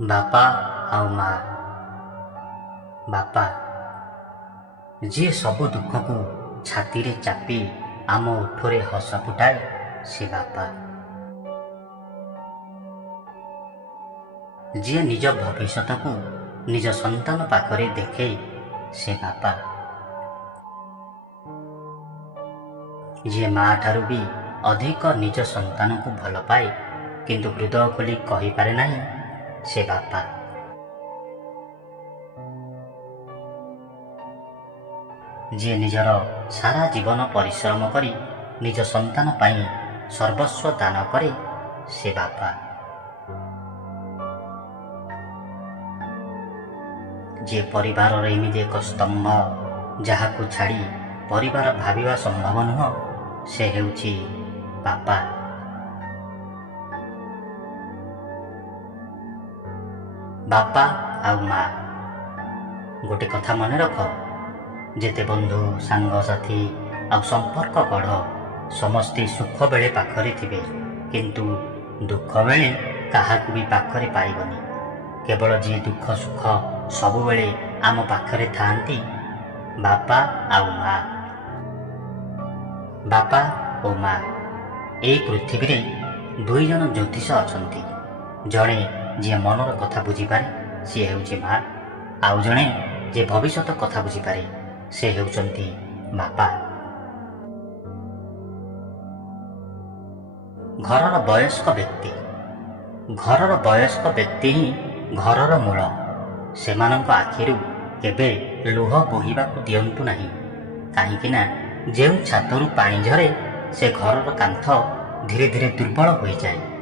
ବାପା ଆଉ ମା। ବାପା ଯିଏ ସବୁ ଦୁଃଖକୁ ଛାତିରେ ଚାପି ଆମ ଓଠରେ ହସ ଫୁଟାଏ, ସେ ବାପା। ଯିଏ ନିଜ ଭବିଷ୍ୟତକୁ ନିଜ ସନ୍ତାନ ପାଖରେ ଦେଖେ, ସେ ବାପା। ଯିଏ ମା ଠାରୁ ବି ଅଧିକ ନିଜ ସନ୍ତାନକୁ ଭଲ ପାଏ, କିନ୍ତୁ ହୃଦୟ ଖୋଲି କହିପାରେ ନାହିଁ, ସେ ବାପା। ଯିଏ ନିଜର ସାରା ଜୀବନ ପରିଶ୍ରମ କରି ନିଜ ସନ୍ତାନ ପାଇଁ ସର୍ବସ୍ୱ ଦାନ କରେ, ସେ ବାପା। ଯିଏ ପରିବାରର ଏମିତି ଏକ ସ୍ତମ୍ଭ, ଯାହାକୁ ଛାଡ଼ି ପରିବାର ଭାବିବା ସମ୍ଭବ ନୁହଁ, ସେ ହେଉଛି ବାପା। ବାପା ଆଉ ମା। ଗୋଟେ କଥା ମନେ ରଖ, ଯେତେ ବନ୍ଧୁ, ସାଙ୍ଗସାଥୀ ଆଉ ସମ୍ପର୍କ ଗଢ଼, ସମସ୍ତେ ସୁଖ ବେଳେ ପାଖରେ ଥିବେ, କିନ୍ତୁ ଦୁଃଖ ବେଳେ କାହାକୁ ବି ପାଖରେ ପାଇବନି। କେବଳ ଯିଏ ଦୁଃଖ ସୁଖ ସବୁବେଳେ ଆମ ପାଖରେ ଥାଆନ୍ତି, ବାପା ଆଉ ମା। ବାପା ଓ ମା। ଏହି ପୃଥିବୀରେ ଦୁଇ ଜଣ ଜ୍ୟୋତିଷ ଅଛନ୍ତି। ଜଣେ ଯିଏ ମନର କଥା ବୁଝିପାରେ, ସିଏ ହେଉଛି ମା। ଆଉ ଜଣେ ଯିଏ ଭବିଷ୍ୟତ କଥା ବୁଝିପାରେ, ସେ ହେଉଛନ୍ତି ବାପା। ଘରର ବୟସ୍କ ବ୍ୟକ୍ତି। ଘରର ବୟସ୍କ ବ୍ୟକ୍ତି ହିଁ ଘରର ମୂଳ। ସେମାନଙ୍କ ଆଖିରୁ କେବେ ଲୁହ ବୋହିବାକୁ ଦିଅନ୍ତୁ ନାହିଁ, କାହିଁକି ନା ଯେଉଁ ଛାତରୁ ପାଣି ଝରେ, ସେ ଘରର କାନ୍ଥ ଧୀରେ ଧୀରେ ଦୁର୍ବଳ ହୋଇଯାଏ।